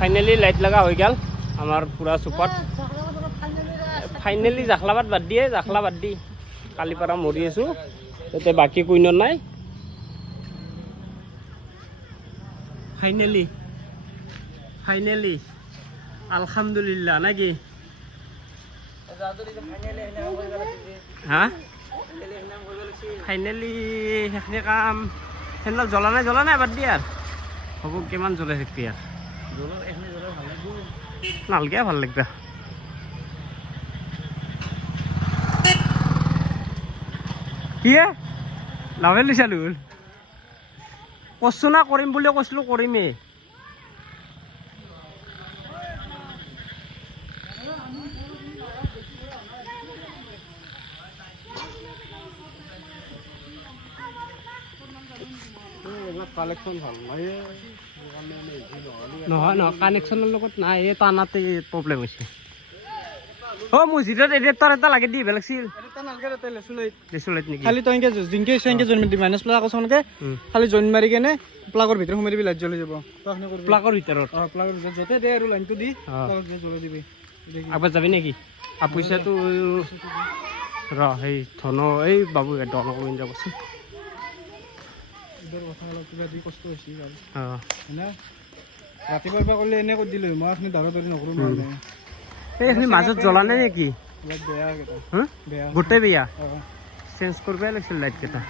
finally light লগা হৈ গেল আমাৰ পুৰা চুকত ফাইনেলি জাখলাবাদ বাদ দিয়ে জাখলা বাদ দি কালিৰ পৰা মৰি আছোঁ তাতে বাকী কুইনৰ নাই ফাইনেলি আলহামদুলিল্লাহ নাকি হা ফাইনেলি সেইখিনি কাম সেইবিলাক জ্বলা নাই বাদ দিয়ে আৰু হ'ব কিমান জ্বলাই থাকবি আৰু নালগে ভাল লাগবে কি লাভে লৈছালো কৈছো না কৰিম বুলি কৈছিলো কৰিমেই নহয় কানেকশ্যনৰ লগত নাই এই টানাতে প্ৰব্লেম হৈছে অ' মছজিদত এডিটাৰ এটা লাগে দিব লাগিছিল খালি তই জিংকে চেংকে জন্ম দি মাইনাছ প্লাগ আছে খালি জইন মাৰি কেনে প্লাগৰ ভিতৰত সোমাই দিবি লাইট জ্বলি যাব প্লাগৰ ভিতৰত প্লাগৰ ভিতৰত য'তে দে আৰু লাইনটো দি জ্বলাই দিবি আগত যাবি নেকি আৰু পইচাটো ৰ সেই ধন এই বাবু ধন কৰি যাবচোন ৰাতিপুৱাৰ পৰা কৰিলে এনে কৰি দিলো মই আপুনি দাৰা দাৰি নকৰো নহয় এইখিনি মাজত জ্বলা নাই নেকি বেয়া গোটেই বেয়া চেঞ্জ কৰিবই লাগিছিল লাইট কেইটা